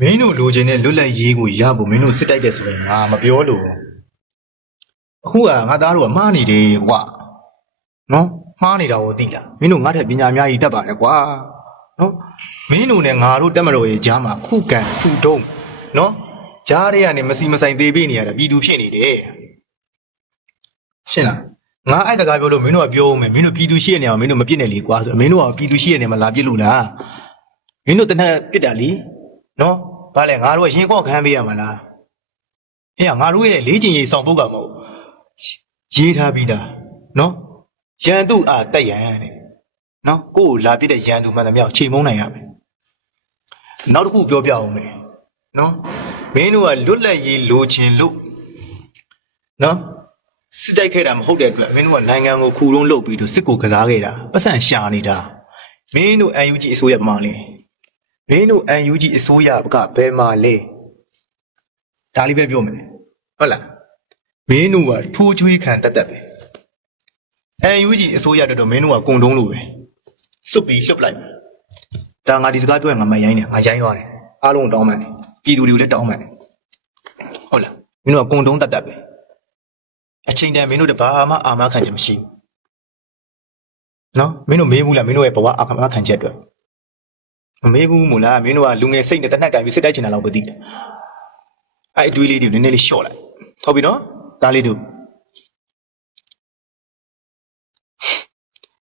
မင်းတို့လိုချင်တဲ့လွတ်လပ်ရေးကိုရဖို့မင်းတို့စစ်တိုက်တယ်ဆိုရင်ငါမပြောလို့အခုကငါသားတို့ကမှားနေတယ်ကွာနော်မှားနေတာကိုသိလားမင်းတို့ငါထက်ပညာအများကြီးတတ်ပါတယ်ကွာနော်မင်းတို့နဲ့ငါတို့တက်မတော်ရဲ့ကြားမှာခုခံဖူတုံးနော်ကြားတွေကနေမစီမဆိုင်သေးပေးနေရတာပြည်သူဖြစ်နေတယ်ရှင်းလားငါအဲ့တကားပြောလို့မင်းတို့ကပြောဦးမယ်မင်းတို့ပြည်သူရှိရနေအောင်မင်းတို့မပြစ်နဲ့လေကွာဆိုမင်းတို့ကပြည်သူရှိရနေမှာလာပြစ်လို့လားမင်းတို့တနက်ပြစ်တာလी နော်ဘာလဲငါတို့ကရင်ကော့ခမ်းပေးရမှာလားအေးငါတို့ရဲ့လေးချင်ရေးဆောင်ပုတ်ကမဟုတ်ရေးထားပြီးသားနော်ရန်သူအာတက်ရန်တဲ့နော်ကိုယ်ကိုလာပြစ်တဲ့ရန်သူမှန်သမျှကိုချိန်မုန်းနိုင်ရမယ်နောက်တစ်ခုပြောပြအောင်မယ်နော်မင်းတို့ကလွတ်လပ်ရေးလိုချင်လို့နော်စစ်တိုက်ခဲ့တာမဟုတ်တဲ့အတွက်မင်းတို့ကနိုင်ငံကိုခူလုံးလုပ်ပြီးတော့စစ်ကိုကစားခဲ့တာပတ်စံရှာနေတာမင်းတို့ UNG အစိုးရမှလဲ မင်းတို့ UNG အစိုးရကဘယ်မှာလဲဒါလေးပဲပြောမယ်ဟုတ်လားမင်းတို့ကထိုးချွေးခံတက်တက်ပဲ UNG အစိုးရတော်တော်မင်းတို့ကကုံတုံးလို့ပဲစွတ်ပြီးလှုပ်လိုက်မယ်ဒါငါဒီစကားပြောရင်ငါမရိုင်းနဲ့ငါရိုင်းသွားတယ်အားလုံးကိုတောင်းပန်တယ်ပြည်သူတွေကိုလည်းတောင်းပန်တယ်ဟုတ်လားမင်းတို့ကကုံတုံးတက်တက်ပဲအချိန်တန်မင်းတို့တဘာမှအာမခံချက်မရှိဘူးနော်မင်းတို့မေးဘူးလားမင်းတို့ရဲ့ဘဝအာမခံချက်အတွက် မမေးဘူးမို့လားမင်းတို့ကလူငယ်စိတ်နဲ့တနက်ကင်ပြီးစစ်တိုက်ချင်တာလောက်ပဲသိတယ်အဲ့အတွေးလေးတွေနည်းနည်းလေးရှော့လိုက်ဟုတ်ပြီနော်ဒါလေးတို့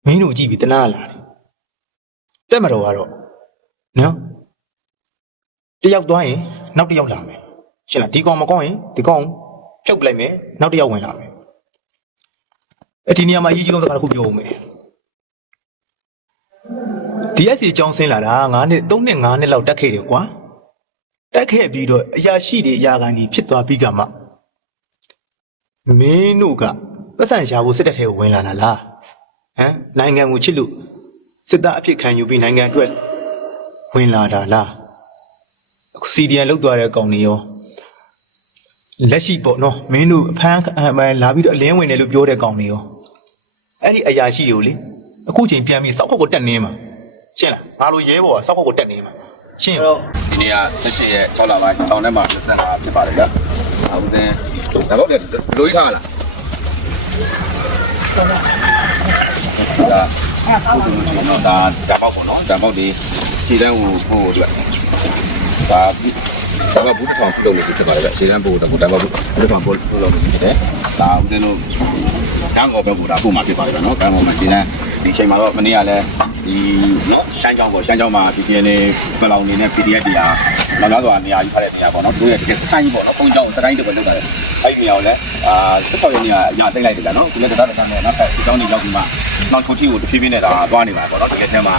မင်းတို့ကြည့်ပြီးတနာလာတယ်တက်မတော်ကတော့နော်တယောက်သွားရင်နောက်တစ်ယောက်လာမယ်ရှင်းလားဒီကောင်မကောင်းရင်ဒီကောင်ဖြုတ်ပလိုက်မယ်နောက်တစ်ယောက်ဝင်လာမယ်အဲ့ဒီနေရာမှာအရေးကြီးဆုံးစကားတစ်ခုပြောဦးမယ် DSC အကြောင်းဆင်းလာတာ9နှစ်3နှစ်5နှစ်လောက်တက်ခဲ့တယ်ကွာတက်ခဲ့ပြီးတော့အရာရှိတွေအရာခံကြီးဖြစ်သွားပြီးကမှမင်းတို့ကပတ်စံရှာဖို့စစ်တပ်ထဲကိုဝင်လာတာလားဟမ်နိုင်ငံကိုချစ်လို့စစ်သားအဖြစ်ခံယူပြီးနိုင်ငံအတွက်ဝင်လာတာလားအခုစီဒီယန်လောက်သွားတဲ့ကောင်တွေရောလက်ရှိပေါ့နော်မင်းတို့အဖမ်းအမှန်လာပြီးတော့အလင်းဝင်တယ်လို့ပြောတဲ့ကောင်တွေရောအဲ့ဒီအရာရှိတွေကိုလေအခုချိန်ပြန်ပြီးစောက်ခုတ်ကိုတက်နေမှာ ရှင်းလားငါလိုရဲဘော်ကစောက်ခုတ်ကိုတက်နေမှာရှင်းရောဒီနေ့က18ရက်6လပိုင်းတောင်ထဲမှာ25ဖြစ်ပါတယ်ဗျာ။အခုသင်ဒါပေါ့လေဘယ်လိုကြီးထားလား။ဒါအခုဆိုလို့ရှိရင်တော့ဒါဒါပေါက်ပေါ့နော်။ဒါပေါက်ဒီခြေတန်းကိုဟိုအတွက်ဒါဒါကဘူးတစ်ထောင်ပြုတ်လို့ဖြစ်ပါတယ်ဗျ။ခြေတန်းပို့တော့ဒါပါဘူးတစ်ထောင်ပို့လို့လို့ဖြစ်တယ်။ဒါဦးဇင်းတို့ကံကောပဲပို့တာပို့မှာဖြစ်ပါတယ်ဗျာနော်။ကံကောမှာခြေတန်း ဒီချိန်မှာတော့မနေ့ကလည်းဒီနော်ရှမ်းကြောင်းပေါ့ရှမ်းကြောင်းမှာ PPN နဲ့ပလောင်နေနဲ့ PDF တွေဟာနောက်နောက်တော့နေရာယူထားတဲ့နေရာပေါ့နော်သူတို့ရဲ့တကယ်စတိုင်းပေါ့နော်ပုံကြောင်းစတိုင်းတွေပဲလုပ်တာလေအဲ့ဒီနေရာကိုလည်းအာ16ရက်နေ့ကအညာသိမ့်လိုက်တယ်ဗျာနော်ဒီနေ့တရားတော်ဆောင်တော့နောက်ထပ်ဒီကြောင်းတွေရောက်ပြီးမှနောက်ချုံချီကိုတဖြည်းဖြည်းနဲ့ဒါသွားနေပါပေါ့နော်တကယ်တမ်းမှာ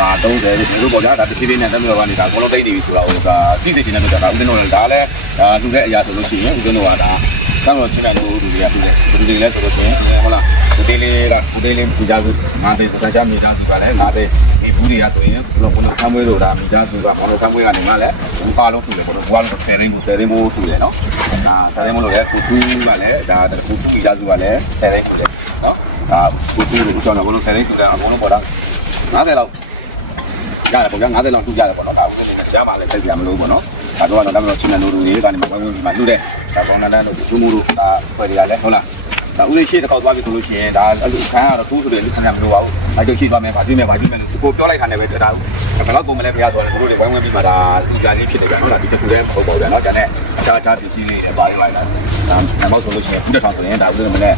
ဒါ30ဒီလိုပေါ့ဗျာဒါတဖြည်းဖြည်းနဲ့တက်ပြီးတော့နေတာအကုန်လုံးသိမ့်နေပြီဆိုတာဟိုဒါသိသိချင်းနဲ့လုပ်တာဒါဦးဇင်းတို့လည်းဒါလည်းဒါလူတဲ့အရာဆိုလို့ရှိရင်ဦးဇင်းတို့ကဒါ တောင်းတော့ချင်းတဲ့လူလူတွေကပြည့်တယ်လူတွေလည်းဆိုလို့ရှိရင်ဟုတ်လားဒီတေးလေးကဒီတေးလေးမိသားစုငါးသိစကားချမိသားစုကလည်းငါးသိဒီဘူးတွေကဆိုရင်ဘလို့ဘလို့ဆမ်းမွေးလို့ဒါမိသားစုကဘလို့ဆမ်းမွေးကနေမှလည်းဘူးကားလုံးထူတယ်ဘလို့ဘွားလုံးဆယ်ရင်းဘူးဆယ်ရင်းဘူးထူတယ်နော်ဒါဆယ်ရင်းဘူးလို့လည်းကိုထူးကလည်းဒါကိုထူးမိသားစုကလည်းဆယ်ရင်းထူတယ်နော်ဒါကိုထူးလို့ကျွန်တော်ဘလို့ဆယ်ရင်းထူတယ်အကုန်လုံးပေါ်တော့90လောက်ရတယ်ပေါ့ဗျာ90လောက်ထူကြတယ်ပေါ့နော်ဒါဦးစင်းနေကြားပါလေသိကြမလို့ပေါ့နော် ဒါတော့တော့တော့ချင်းတဲ့လူတွေကနေမှဝဲဝဲပြီးမှလှူတယ်ဒါပေါင်းနန်းတို့သူမှုတို့ဒါဖွဲ့တွေကလည်းဟုတ်လားဒါဦးလေးရှေ့တစ်ခေါက်သွားပြီဆိုလို့ရှိရင်ဒါအဲ့လိုခံရတော့သူ့ဆိုတယ်လူခံရမလို့ပါဘူး။ဒါကြောင့်ရှေ့သွားမယ်ဗာပြည့်မယ်ဗာပြည့်မယ်လို့ကိုပြောလိုက်တာနဲ့ပဲဒါဦးဘယ်တော့ကုန်မလဲဖရားဆိုတယ်သူတို့တွေဝိုင်းဝန်းပြီးမှဒါသူကြာချင်းဖြစ်တယ်ဗျာဟုတ်လားဒီတစ်ခုတည်းပုံပေါ်ဗျာနော်ဒါနဲ့အခြားအခြားပစ္စည်းတွေလည်းပါရပါလားဒါမှမဟုတ်ဆိုလို့ရှိရင်ခုတစ်ထောင်ဆိုရင်ဒါဦးလေးမနဲ့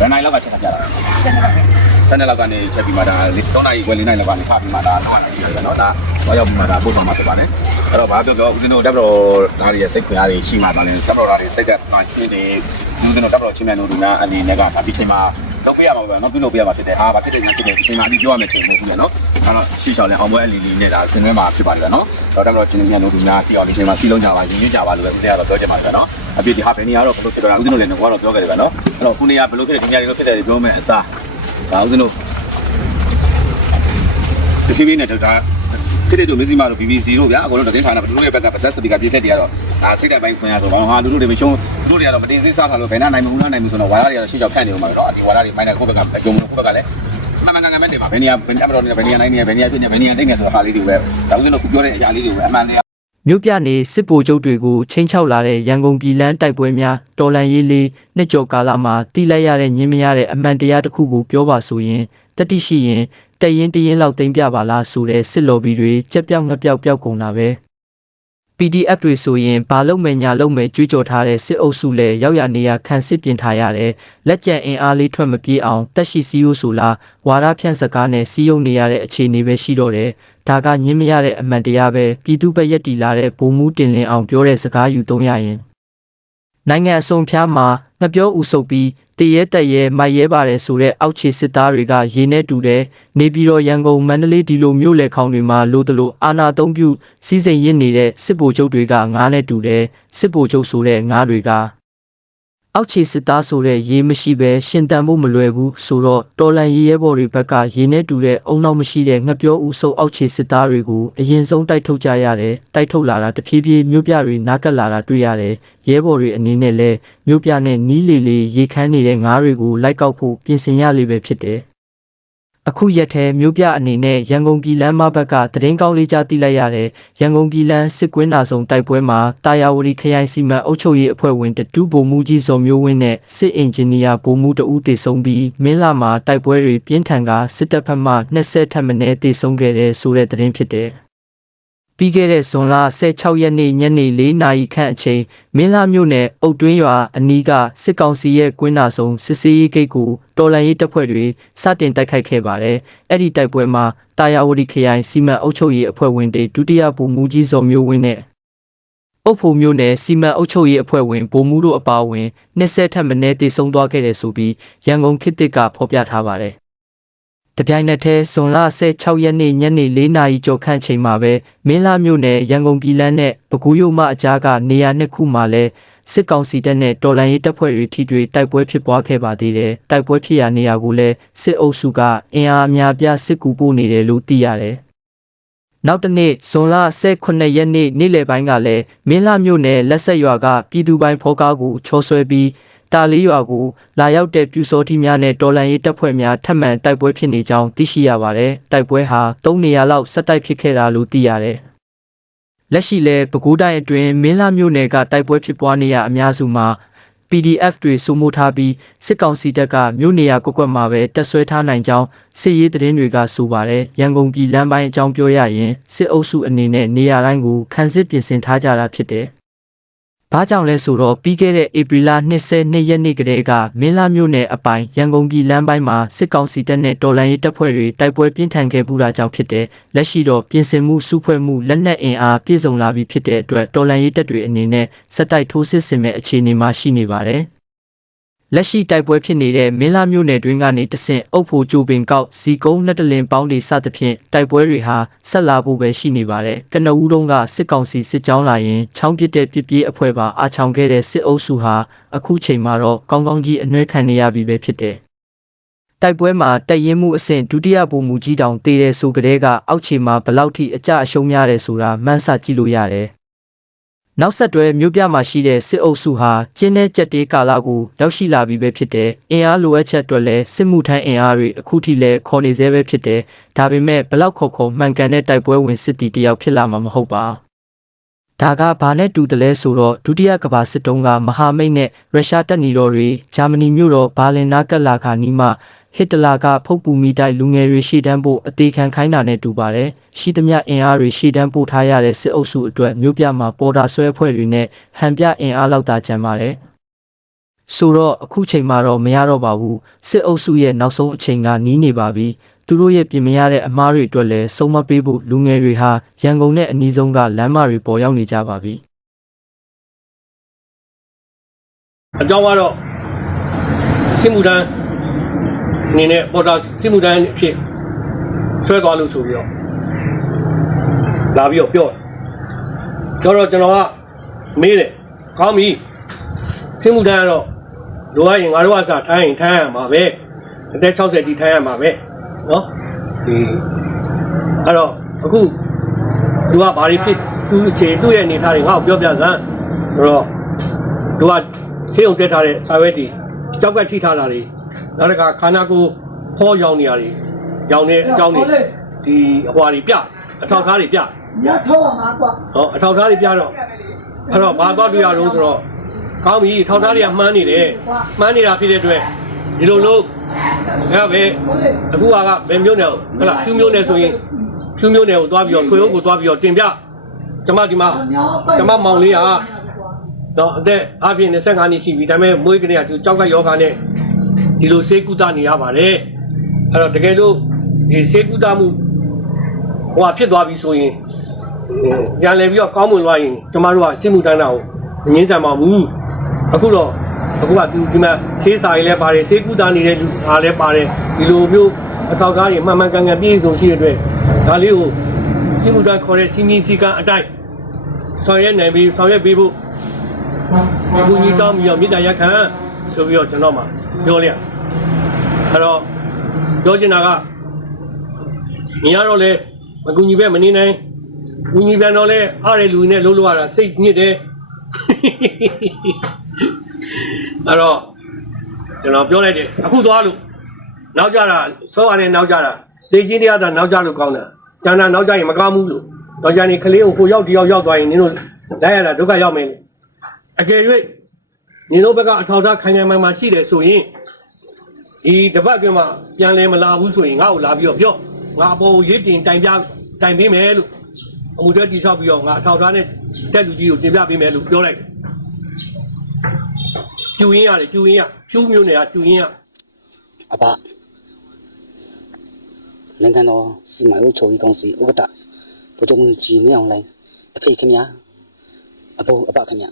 ဘယ်နိုင်လောက်ကချက်ကြတာဆက်နေလောက်ကနေချက်ပြီးမှဒါလေး3နာရီခွဲ4နာရီလောက်ကနေခပြီးမှဒါလောက်ရတယ်ဗျာနော်ဒါတော့ရောက်ပြီးမှဒါပို့ဆောင်မှာဖြစ်ပါတယ်အဲ့တော့ဘာပြောပြောဦးဇင်းတို့တက်တော်ဓာတ်ရစိတ်ခွင့်အားတွေရှိမှသာလဲတက်တော်ဓာတ်တွေစိတ်ကမှရှင်းတယ်ဦးဇင်းတို့တက်တော်ချင်းမြန်တို့ကအနေနဲ့ကဒါဒီချိန်မှာ လုပ်ပေးရမှာပဲနော်ပြုလုပ်ပေးရမှာဖြစ်တယ်ဟာဗာဖြစ်တယ်ဖြစ်တယ်ဒီချိန်မှာအပြီးပြောရမယ်ချိန်မဟုတ်ဘူးလေနော်အဲ့တော့ရှီရှောင်းလည်းအောင်ပွဲအလီလီနဲ့ဒါဆင်းရဲမှာဖြစ်ပါတယ်နော်တော့တက်မလို့ကျင်းမြန်လို့ဒီများပြောင်းဒီချိန်မှာစီလုံးကြပါရင်းရကြပါလို့ပဲဦးဇင်းကတော့ပြောချင်ပါတယ်နော်အပြည့်ဒီဟာဘယ်နေရာတော့ဘလို့ဖြစ်တော့ဦးဇင်းတို့လည်းငွားတော့ပြောခဲ့တယ်ပဲနော်အဲ့တော့ခုနေရာဘလို့ဖြစ်တယ်ဒီနေရာတွေဖြစ်တယ်ပြောမယ်အစားဒါဦးဇင်းတို့ဒီခေတ်လေးနဲ့ဒေါက်တာ တိတို့မစ္စည်းမတို့ BBC တို့ဗျာအကုန်လုံးတင်းဌာနတို့ရဲ့ဘက်ကပတ်သက်စပီကာပြည့်ထက်တွေကတော့ဒါစိတ်တိုင်ပိုင်းခွင့်ရဆိုတော့ဟာတို့တွေမရှုံးတို့တွေကတော့မတင်သေးစားထားလို့ဘယ်နှနိုင်မဘူးလားနိုင်မှုဆိုတော့ဝါရတွေကတော့ရှေ့ချောက်ဖြတ်နေဦးမှာပဲတော့ဒီဝါရတွေမိုင်းတဲ့ကိုယ့်ဘက်ကယုံလို့ကိုယ့်ဘက်ကလည်းမမငါငါမဲ့နေပါဘယ်နေရာဘယ်အမတော်နေဘယ်နေရာနိုင်နေဘယ်နေရာဖြစ်နေဘယ်နေရာတိတ်နေဆိုတော့ဟာလေးတွေပဲဒါဦးဇင်းတို့ခုပြောတဲ့အရာလေးတွေပဲအမှန်တရားမြို့ပြနေစစ်ဗိုလ်ချုပ်တွေကိုချိန်ချောက်လာတဲ့ရန်ကုန်ပြည်လန်းတိုက်ပွဲများတော်လန်ရေးလေးနှစ်ကျော်ကာလမှာတိလိုက်ရတဲ့ညင်းမရတဲ့အမှန်တရားတစ်ခုကိုပြောပါဆိုရင်တတိရှိရင် တရင်တရင်လောက်သိမ့်ပြပါလားဆိုတဲ့စစ်လော်ဘီတွေကြက်ပြောက်ငှက်ပြောက်ပြောက်ကုန်တာပဲ PDF တွေဆိုရင်ဘာလုံးမယ်ညာလုံးမယ်ကြွေးကြော်ထားတဲ့စစ်အုပ်စုလည်းရောက်ရနေရခံစစ်ပြင်ထားရတယ်လက်ကျန်အင်အားလေးထွက်မပြေးအောင်တက်ရှိစီယိုဆိုလားဝါရဖြန့်စကားနဲ့စီးယုံနေရတဲ့အခြေအနေပဲရှိတော့တယ်ဒါကညင်းမရတဲ့အမှန်တရားပဲပြည်သူ့ဘက်ရက်တီလာတဲ့ဘုံမူတင်လင်းအောင်ပြောတဲ့စကားယူသုံးရရင် နိုင်ငံအစုံဖျားမှာငပြောဥဆုပ်ပြီးတရဲတက်ရဲမိုက်ရဲပါတယ်ဆိုတဲ့အောက်ခြေစစ်သားတွေကရေနဲ့တူတယ်နေပြည်တော်ရန်ကုန်မန္တလေးဒီလိုမြို့လေခေါင်တွေမှာလို့တလို့အာနာသုံးပြုစီစဉ်ရစ်နေတဲ့စစ်ဗိုလ်ချုပ်တွေကငားနဲ့တူတယ်စစ်ဗိုလ်ချုပ်ဆိုတဲ့ငားတွေက အောက်ခြေစစ်သားဆိုတဲ့ရေမရှိပဲရှင်တန်ဖို့မလွယ်ဘူးဆိုတော့တော်လန်ရေရဲဘော်တွေဘက်ကရေနဲ့တူတဲ့အုံနောက်မရှိတဲ့ငပြောဥဆုပ်အောက်ခြေစစ်သားတွေကိုအရင်ဆုံးတိုက်ထုတ်ကြရတယ်တိုက်ထုတ်လာတာတဖြည်းဖြည်းမြို့ပြတွေနားကပ်လာတာတွေ့ရတယ်ရဲဘော်တွေအနေနဲ့လည်းမြို့ပြနဲ့နီးလေလေရေခမ်းနေတဲ့ငားတွေကိုလိုက်ကောက်ဖို့ပြင်ဆင်ရလိမ့်ပဲဖြစ်တယ် အခုရက်ထဲမြို့ပြအနေနဲ့ရန်ကုန်ပြည်လမ်းမဘက်ကသတင်းကောင်းလေးကြားသိလိုက်ရတယ်ရန်ကုန်ပြည်လမ်းစစ်ကွင်းနာဆောင်တိုက်ပွဲမှာတာယာဝတီခရိုင်စီမံအုပ်ချုပ်ရေးအဖွဲ့ဝင်တတူဗိုလ်မှူးကြီးစော်မျိုးဝင်းနဲ့စစ်အင်ဂျင်နီယာဗိုလ်မှူးတဦးတေဆုံးပြီးမင်းလာမှာတိုက်ပွဲတွေပြင်းထန်ကစစ်တပ်ဘက်မှ20ထပ်မံတေဆုံးခဲ့တဲ့ဆိုတဲ့သတင်းဖြစ်တယ် ပြီးခဲ့တဲ့ဇွန်လ16ရက်နေ့ညနေ4နာရီခန့်အချိန်မင်းလာမြို့နယ်အုတ်တွင်းရွာအနီးကစစ်ကောင်စီရဲ့ကွင်းနာဆောင်စစ်စေးရေးဂိတ်ကိုတော်လန်ရေးတပ်ဖွဲ့တွေစတင်တိုက်ခိုက်ခဲ့ပါတယ်။အဲ့ဒီတိုက်ပွဲမှာတာယာဝတီခရိုင်စီမံအုပ်ချုပ်ရေးအဖွဲ့ဝင်တွေဒုတိယဗိုလ်မှူးကြီးစော်မျိုးဝင်းနဲ့အုပ်ဖို့မျိုးနယ်စီမံအုပ်ချုပ်ရေးအဖွဲ့ဝင်ဗိုလ်မှူးတို့အပါအဝင်20ထပ်မံနဲ့တည်ဆုံသွားခဲ့တယ်ဆိုပြီးရန်ကုန်ခေတ်သစ်ကဖော်ပြထားပါတယ်။ တပြိုင်နက်တည်းဇွန်လ16ရက်နေ့ညနေ4နာရီကျော်ခန့်ချိန်မှာပဲမင်းလာမြို့နယ်ရန်ကုန်ပြည်လန်းနဲ့ပဲခူးရုံမအကြားကနေရာနှစ်ခုမှာလဲစစ်ကောင်စီတပ်နဲ့တော်လှန်ရေးတပ်ဖွဲ့တွေထိတွေ့တိုက်ပွဲဖြစ်ပွားခဲ့ပါသေးတယ်။တိုက်ပွဲဖြစ်ရာနေရာကိုလည်းစစ်အုပ်စုကအင်အားအများပြားစစ်ကူပို့နေတယ်လို့သိရတယ်။နောက်တစ်နေ့ဇွန်လ18ရက်နေ့နေ့လယ်ပိုင်းကလည်းမင်းလာမြို့နယ်လက်ဆက်ရွာကပြည်သူပိုင်းဖောကားကိုချောဆွဲပြီး တာလီရွာကိုလာရောက်တဲ့ပြူစောတိများနဲ့တော်လန်ရေးတပ်ဖွဲ့များထပ်မံတိုက်ပွဲဖြစ်နေကြောင်းသိရှိရပါတယ်။တိုက်ပွဲဟာ၃နေရာလောက်ဆက်တိုက်ဖြစ်ခဲ့တာလို့သိရတယ်။လက်ရှိလဲပဲခူးတိုင်းအတွင်းမင်းလာမြို့နယ်ကတိုက်ပွဲဖြစ်ပွားနေရအများစုမှာ PDF တွေစုမိုးထားပြီးစစ်ကောင်စီတပ်ကမြို့နေရာကွက်ကွက်မှာပဲတက်ဆွဲထားနိုင်ကြောင်းစစ်ရေးသတင်းတွေကဆိုပါတယ်။ရန်ကုန်ပြည်လမ်းပိုင်းအကြောင်းပြောရရင်စစ်အုပ်စုအနေနဲ့နေရာတိုင်းကိုခန်းစစ်ပြင်ဆင်ထားကြတာဖြစ်တယ်။ ဘာကြောင့်လဲဆိုတော့ပြီးခဲ့တဲ့ဧပြီလ22ရက်နေ့ကတည်းကမင်းလာမြို့နယ်အပိုင်ရန်ကုန်ပြည်လမ်းပိုင်းမှာစစ်ကောင်စီတပ်နဲ့တော်လှန်ရေးတပ်ဖွဲ့တွေတိုက်ပွဲပြင်းထန်ခဲ့ပူတာကြောင့်ဖြစ်တဲ့လက်ရှိတော့ပြင်ဆင်မှုစုဖွဲ့မှုလက်နက်အင်အားပြည့်စုံလာပြီဖြစ်တဲ့အတွက်တော်လှန်ရေးတပ်တွေအနေနဲ့စက်တိုက်ထိုးစစ်ဆင်မဲ့အခြေအနေမှာရှိနေပါတယ်။ လက်ရှိတိုက်ပွဲဖြစ်နေတဲ့မင်းလာမြို့နယ်တွင်းကနေတဆင့်အုပ်ဖို့ကြိုပင်ကောက်စီကုန်းနှစ်တလင်ပေါင်းတွေစသဖြင့်တိုက်ပွဲတွေဟာဆက်လာဖို့ပဲရှိနေပါတယ်။ကနဦးတုံးကစစ်ကောင်စီစစ်ကြောင်းလာရင်ချောင်းပစ်တဲ့ပြစ်ပြေးအဖွဲ့ပါအာချောင်ခဲ့တဲ့စစ်အုပ်စုဟာအခုချိန်မှာတော့ကောင်းကောင်းကြီးအနှွဲခံနေရပြီပဲဖြစ်တယ်။တိုက်ပွဲမှာတရင်မှုအဆင့်ဒုတိယဗိုလ်မှူးကြီးတောင်တည်တဲ့ဆိုကြတဲ့ကအောက်ခြေမှာဘလောက်ထိအကြအရှုံးများတယ်ဆိုတာမှန်းဆကြည့်လို့ရတယ်။ နောက်ဆက်တွဲမြို့ပြမှာရှိတဲ့စစ်အုပ်စုဟာကျင်းတဲ့ကြက်တေးကာလကိုရောက်ရှိလာပြီပဲဖြစ်တယ်။အင်အားလိုအပ်ချက်အတွက်လည်းစစ်မှုထမ်းအင်အားတွေအခုထိလည်းခေါ်နေသေးပဲဖြစ်တယ်။ဒါပေမဲ့ဘလောက်ခေါ်ခေါ်မှန်ကန်တဲ့တိုက်ပွဲဝင်စစ်တီတယောက်ဖြစ်လာမှာမဟုတ်ပါ။ဒါကဘာနဲ့တူတယ်လဲဆိုတော့ဒုတိယကမ္ဘာစစ်တုန်းကမဟာမိတ်နဲ့ရုရှားတပ်နီတော်တွေဂျာမနီမြို့တော်ဘာလင်နာကက်လာခါနီးမှ ဟစ်တလာကဖုတ်ပူမိတိုက်လူငယ်တွေရှေ့တန်းဖို့အသေးခံခိုင်းတာနဲ့တူပါတယ်။ရှိသမျှအင်အားတွေရှေ့တန်းပို့ထားရတဲ့စစ်အုပ်စုအတွက်မြို့ပြမှာပေါ်တာဆွဲဖွဲ့တွေနဲ့ဟန်ပြအင်အားလောက်သာကျန်ပါတယ်။ဆိုတော့အခုချိန်မှာတော့မရတော့ပါဘူး။စစ်အုပ်စုရဲ့နောက်ဆုံးအချိန်ကနီးနေပါပြီ။သူတို့ရဲ့ပြင်မရတဲ့အမားတွေအတွက်လည်းဆုံးမပေးဖို့လူငယ်တွေဟာရန်ကုန်နဲ့အနီးဆုံးကလမ်းမတွေပေါ်ရောက်နေကြပါပြီ။အကြောင်းကတော့စစ်မှုထမ်း အနေနဲ့ပေါ်တာစစ်မှုတန်းအဖြစ်ဆွဲသွားလို့ဆိုပြီးတော့လာပြီးတော့ပြောတယ်ပြောတော့ကျွန်တော်ကမေးတယ်ကောင်းပြီစစ်မှုတန်းကတော့လိုအပ်ရင်ငါတို့ကစာထိုင်းရင်ထိုင်းရမှာပဲအသက်60ကြီးထိုင်းရမှာပဲနော်ဒီအဲ့တော့အခုသူကဘာတွေဖြစ်သူ့အခြေသူ့ရဲ့အနေထားတွေငါ့ကိုပြောပြစမ်းတော့သူကဆေးရုံတက်ထားတဲ့စာရွက်တွေကြောက်ကက်ထိထားတာတွေ နောက်တစ်ခါခန္ဓာကိုယ်ခေါ်ရောင်နေရာတွေရောင်တဲ့အကြောင်းတွေဒီအဟွာတွေပြအထောက်ထားတွေပြညထောက်ရမှာကွာဟောအထောက်ထားတွေပြတော့အဲ့တော့ဘာတော့တွေ့ရတော့ဆိုတော့ကောင်းပြီထောက်ထားတွေကမှန်းနေတယ်မှန်းနေတာဖြစ်တဲ့အတွက်ဒီလိုလို့အဲ့ပဲအခုကဘယ်မျိုးနယ်ဟုတ်လားဖြူမျိုးနယ်ဆိုရင်ဖြူမျိုးနယ်ကိုသွားပြီးတော့ခွေအုပ်ကိုသွားပြီးတော့တင်ပြကျွန်မဒီမှာကျွန်မမောင်လေးကတော့အသက်အပြည့်25နှစ်ရှိပြီဒါပေမဲ့မွေးကလေးကသူကြောက်ကယောဂါနဲ့ ဒီလိုဆေးကုသနေရပါတယ်အဲ့တော့တကယ်လို့ဒီဆေးကုသမှုဟိုဟာဖြစ်သွားပြီဆိုရင်ပြန်လည်ပြီးတော့ကောင်းမွန်သွားရင်ကျမတို့ကစစ်မှုတန်းတာကိုငင်းဆန်ပါဘူးအခုတော့အခုကဒီဒီမှာဆေးစာရေးလဲပါတယ်ဆေးကုသနေတဲ့လူအားလဲပါတယ်ဒီလိုမျိုးအထောက်အထားတွေမှန်မှန်ကန်ကန်ပြည့်စုံရှိတဲ့အတွက်ဒါလေးကိုစစ်မှုတန်းခေါ်တဲ့စီမီစီကအတိုင်းဆောင်ရွက်နိုင်ပြီးဆောင်ရွက်ပေးဖို့အကူကြီးတောင်းပြီးတော့မေတ္တာရက်ခံဆိုပြီးတော့ကျွန်တော်မှပြောလိုက်ရ အဲ့တော့ပြောချင်တာကညီရတော့လေအကူကြီးပဲမနေနိုင်ကူကြီးပြန်တော့လေအားရလူနဲ့လှုပ်လို့ရတာစိတ်ညစ်တယ်အဲ့တော့ကျွန်တော်ပြောလိုက်တယ်အခုသွားလို့နောက်ကြတာစောရတယ်နောက်ကြတာလေကြီးတရားသာနောက်ကြလို့ကောင်းတာကျန်တာနောက်ကြရင်မကောင်းဘူးလို့တော့ကြရင်ကလေးကိုကိုရောက်တယောက်ရောက်သွားရင်နင်တို့လိုက်ရတာဒုက္ခရောက်မယ်လို့အကယ်၍ညီတို့ဘက်ကအထောက်အထားခိုင်ခိုင်မာမာရှိတယ်ဆိုရင် ဒီတပတ်အတွင်းမှာပြန်လဲမလာဘူးဆိုရင်ငါ့ကိုလာပြီးတော့ပြောငါအပေါ်ကိုရေးတင်တိုင်ပြတိုင်ပေးမယ်လို့အမှုတွဲတိဆောက်ပြီးတော့ငါအထောက်အထားနဲ့တက်လူကြီးကိုတင်ပြပေးမယ်လို့ပြောလိုက်တယ်ကျူရင်းရတယ်ကျူရင်းရဖြူးမျိုးနယ်ကကျူရင်းရအဘနိုင်ငံတော်စီမံရေးချုပ်ရေးကောင်စီဥက္ကဋ္ဌဗိုလ်ချုပ်မင်းကြီးမင်းအောင်လိုင်းအဖေခင်ဗျာအဖိုးအဘခင်ဗျာ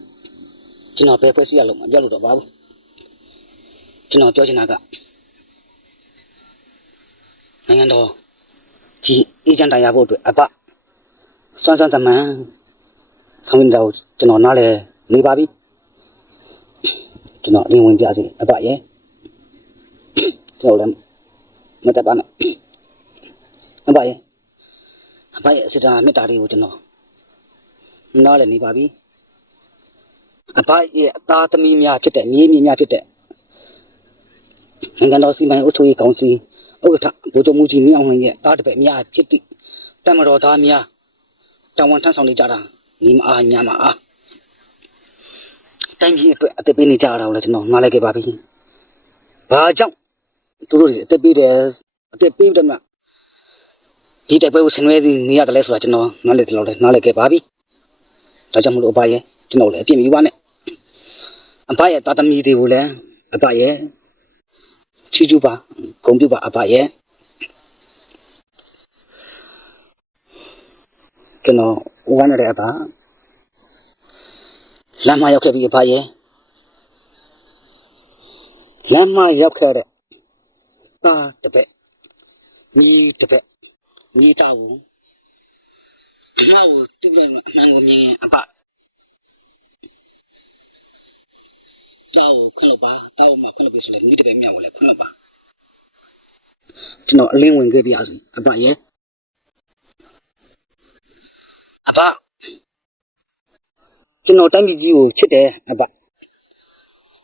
ကျွန်တော်ဘယ်ဖွဲ့စည်းရလို့မပြောလို့တော့ပါဘူးကျွန်တော်ပြောချင်တာက နိုင်ငံတော်ဒီအေဂျင့်တရားဖို့အတွက်အဘစွမ်းစွမ်းတမန်ဆောင်ရင်တော့ကျွန်တော်နားလဲနေပါပြီကျွန်တော်အရင်ဝင်ပြစီအဘရဲ့ကျွန်တော်လည်းမတက်ပါနဲ့အဘရဲ့အဘရဲ့စစ်တာမေတ္တာလေးကိုကျွန်တော်နားလည်းနေပါပြီအဘရဲ့အသားသမီးများဖြစ်တဲ့မြေးမြေးများဖြစ်တဲ့နိုင်ငံတော်စီမံအုပ်ချုပ်ရေးကောင်စီ ဥက္ကဋ္ဌဗိုလ်ချုပ်မူကြီးမင်းအောင်လှိုင်ရဲ့တားတပည့်များဖြစ်သည့်တမတော်သားများတာဝန်ထမ်းဆောင်နေကြတာညီမအားညာမအားတိုင်းပြည်အတွက်အသက်ပေးနေကြတာကိုလည်းကျွန်တော်နားလည်ခဲ့ပါပြီဘာကြောင့်သူတို့တွေအသက်ပေးတယ်အသက်ပေးတယ်မလားဒီတိုက်ပွဲကိုဆင်နွှဲသည်နေရတယ်လဲဆိုတာကျွန်တော်နားလည်တယ်လို့လည်းနားလည်ခဲ့ပါပြီဒါကြောင့်မလို့အဘရဲ့ကျွန်တော်လည်းအပြစ်မယူပါနဲ့အဘရဲ့တာသမီတွေကိုလည်းအဘရဲ့ ချီးကျူးပါဂုဏ်ပြုပါအဘရဲ့ကျွန်တော်ဝမ်းရတဲ့အဘလမ်းမရောက်ခဲ့ပြီအဘရဲ့လမ်းမရောက်ခဲ့တဲ့တာတပည့်ညီတပည့်ညီတာကိုအမကိုတိကျအမှန်ကိုမြင်ရင်အပ တောက်ခွင့်လို့ပါတောက်မှာခွင့်လို့ပြီဆိုလေညီတပည့်မြောက်ကိုလည်းခွင့်လို့ပါကျွန်တော်အလင်းဝင်ခဲ့ပြစီအပရဲ့အပကျွန်တော်တမ်းပြည်ကြီးကိုချစ်တယ်အပ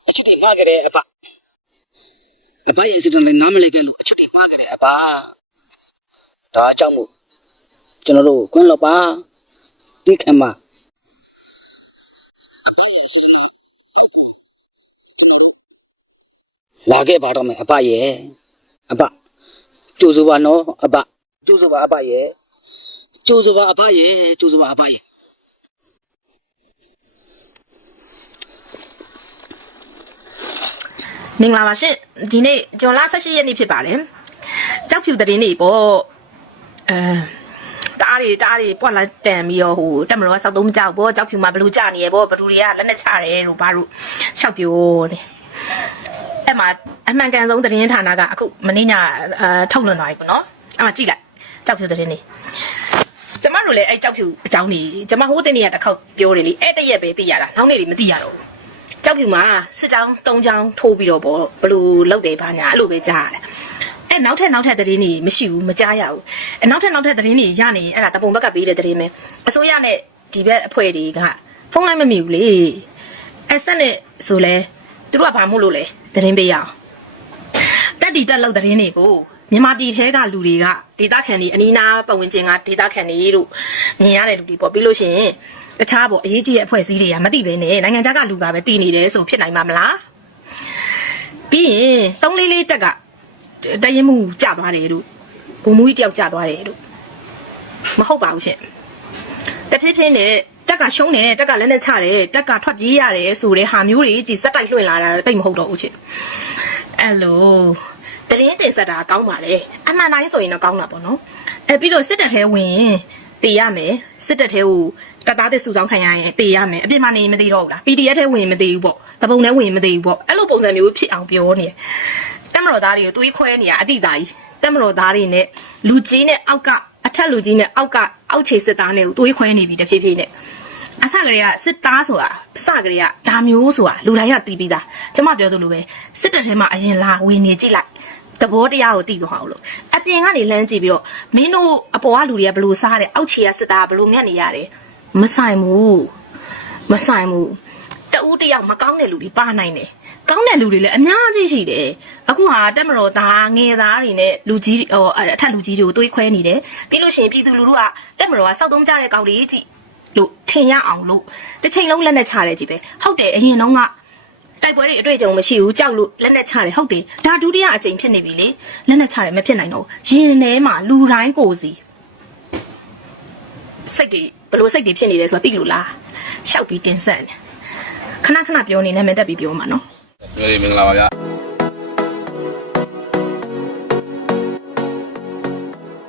အချစ်တယ်မှားကြတယ်အပအဘရဲ့စစ်တမ်းလည်းနားမလည်ခဲ့လို့အချက်တွေမှားခဲ့တယ်အဘဒါကြောင့်မို့ကျွန်တော်တို့ခွင့်လို့ပါတိခံပါ လာခဲ့ပါတော့မယ်အဘရဲ့အဘကျိုးစိုးပါနော်အဘကျိုးစိုးပါအဘရဲ့ကျိုးစိုးပါအဘရဲ့ကျိုးစိုးပါအဘရဲ့မင်္ဂလာပါရှင်ဒီနေ့ဇွန်လ18ရက်နေ့ဖြစ်ပါတယ်ကြောက်ဖြူသတင်းတွေပေါ့အဲတအားတွေတအားတွေပွက်လာတန်ပြီးတော့ဟိုတက်မလို့ဆောက်သုံးမကြောက်ပေါ့ကြောက်ဖြူမှာဘလူးကြနေရပေါ့ဘလူးတွေကလက်နဲ့ချတယ်လို့ဘာလို့ရှောက်ပြိုးနေ အဲ့မှာအမှန်ကန်ဆုံးသတင်းဌာနကအခုမင်းညအဲထုတ်လွှင့်သွားပြီပေါ့နော်အဲ့မှာကြည့်လိုက်ကြောက်ဖြူသတင်းတွေကျမတို့လည်းအဲ့ကြောက်ဖြူအကြောင်းကြီးကျမဟိုးတင်းနေရတစ်ခေါက်ပြောတယ်လေအဲ့တရက်ပဲသိရတာနောက်နေ့တွေမသိရတော့ဘူးကြောက်ဖြူမှာစစ်ကြောင်း၃ကြောင်းထိုးပြီးတော့ပေါ့ဘလို့လောက်တယ်ဘာညာအဲ့လိုပဲကြားရတယ်အဲနောက်ထပ်နောက်ထပ်သတင်းတွေမရှိဘူးမကြားရဘူးအဲနောက်ထပ်နောက်ထပ်သတင်းတွေရနေအဲ့ဒါတပုံဘက်ကပေးတဲ့သတင်းပဲအစိုးရနဲ့ဒီဘက်အဖွဲ့တွေကဖုန်းလိုက်မမိဘူးလေအဲဆက်နဲ့ဆိုလဲသူတို့ကဘာမို့လို့လဲ သတင်းပေးရအောင်တက်တီတက်လောက်သတင်းတွေကိုမြန်မာပြည်ထဲကလူတွေကဒေတာခန်တွေအနီးနားပတ်ဝန်းကျင်ကဒေတာခန်တွေလို့မြင်ရတဲ့လူတွေပေါ့ပြီးလို့ရှိရင်တခြားပေါ့အရေးကြီးတဲ့အဖွဲ့အစည်းတွေကမသိဘဲနဲ့နိုင်ငံခြားကလူကပဲတည်နေတယ်ဆိုဖြစ်နိုင်မှာမလားပြီးရင်တုံးလေးလေးတက်ကတရင်မှုကြသွားတယ်လို့ဘုံမူကြီးတယောက်ကြသွားတယ်လို့မဟုတ်ပါဘူးရှင်တဖြည်းဖြည်းနဲ့ တက်ကရှုံးတယ်တက်ကလည်းနဲ့ချတယ်တက်ကထွက်ပြေးရတယ်ဆိုတဲ့ဟာမျိုးတွေကြည်စက်တိုက်လွှင့်လာတာတိတ်မဟုတ်တော့ဘူးရှင်အဲ့လိုတရင်တင်ဆက်တာကောင်းပါလေအမှန်တိုင်းဆိုရင်တော့ကောင်းတာပေါ့နော်အဲပြီးတော့စစ်တပ်ထဲဝင်ရင်တည်ရမယ်စစ်တပ်ထဲကိုတပ်သားတစ်စုဆောင်ခံရရင်တည်ရမယ်အပြစ်မနေရင်မသိတော့ဘူးလား PDF ထဲဝင်ရင်မသိဘူးပေါ့တပုံထဲဝင်ရင်မသိဘူးပေါ့အဲ့လိုပုံစံမျိုးဖြစ်အောင်ပြောနေတယ်တက်မတော်သားတွေကိုတွေးခွဲနေရအတိသားကြီးတက်မတော်သားတွေနဲ့လူကြီးနဲ့အောက်ကအထက်လူကြီးနဲ့အောက်ကအောက်ခြေစစ်သားတွေကိုတွေးခွဲနေပြီတဖြည်းဖြည်းနဲ့ အစကလေးကစစ်သားဆိုတာအစကလေးကဒါမျိုးဆိုတာလူတိုင်းကတီးပြီးသားကျမပြောသလိုပဲစစ်တပ်ထဲမှာအရင်လာဝင်နေကြည့်လိုက်သဘောတရားကိုတည်သွားအောင်လို့အပြင်ကနေလမ်းကြည့်ပြီးတော့မင်းတို့အပေါ်ကလူတွေကဘလို့စားတယ်အောက်ခြေကစစ်သားကဘလို့ငတ်နေရတယ်မဆိုင်ဘူးမဆိုင်ဘူးတဦးတယောက်မကောင်းတဲ့လူတွေပါနိုင်တယ်ကောင်းတဲ့လူတွေလည်းအများကြီးရှိတယ်အခုဟာတက်မတော်သားငယ်သားတွေနဲ့လူကြီးဟိုအထက်လူကြီးတွေကိုတွေးခွဲနေတယ်ပြီးလို့ရှိရင်ပြည်သူလူထုကတက်မတော်ကစောက်သုံးကြတဲ့ကောင်လေးကြည့် လို့ထင်ရအောင်လို့တစ်ချိန်လုံးလက်နဲ့ချတယ်ကြီးပဲဟုတ်တယ်အရင်တော့ကတိုက်ပွဲတွေအတွေ့အကြုံမရှိဘူးကြောက်လို့လက်နဲ့ချတယ်ဟုတ်တယ်ဒါဒုတိယအကြိမ်ဖြစ်နေပြီလေလက်နဲ့ချတယ်မဖြစ်နိုင်တော့ဘူးရင်ထဲမှာလူတိုင်းကိုစီစိတ်တွေဘလို့စိတ်တွေဖြစ်နေတယ်ဆိုတော့သိလို့လားရှောက်ပြီးတင်ဆက်နေခဏခဏပြောနေနာမည်တက်ပြီးပြောမှာနော်ဒီမင်္ဂလာပါဗျာ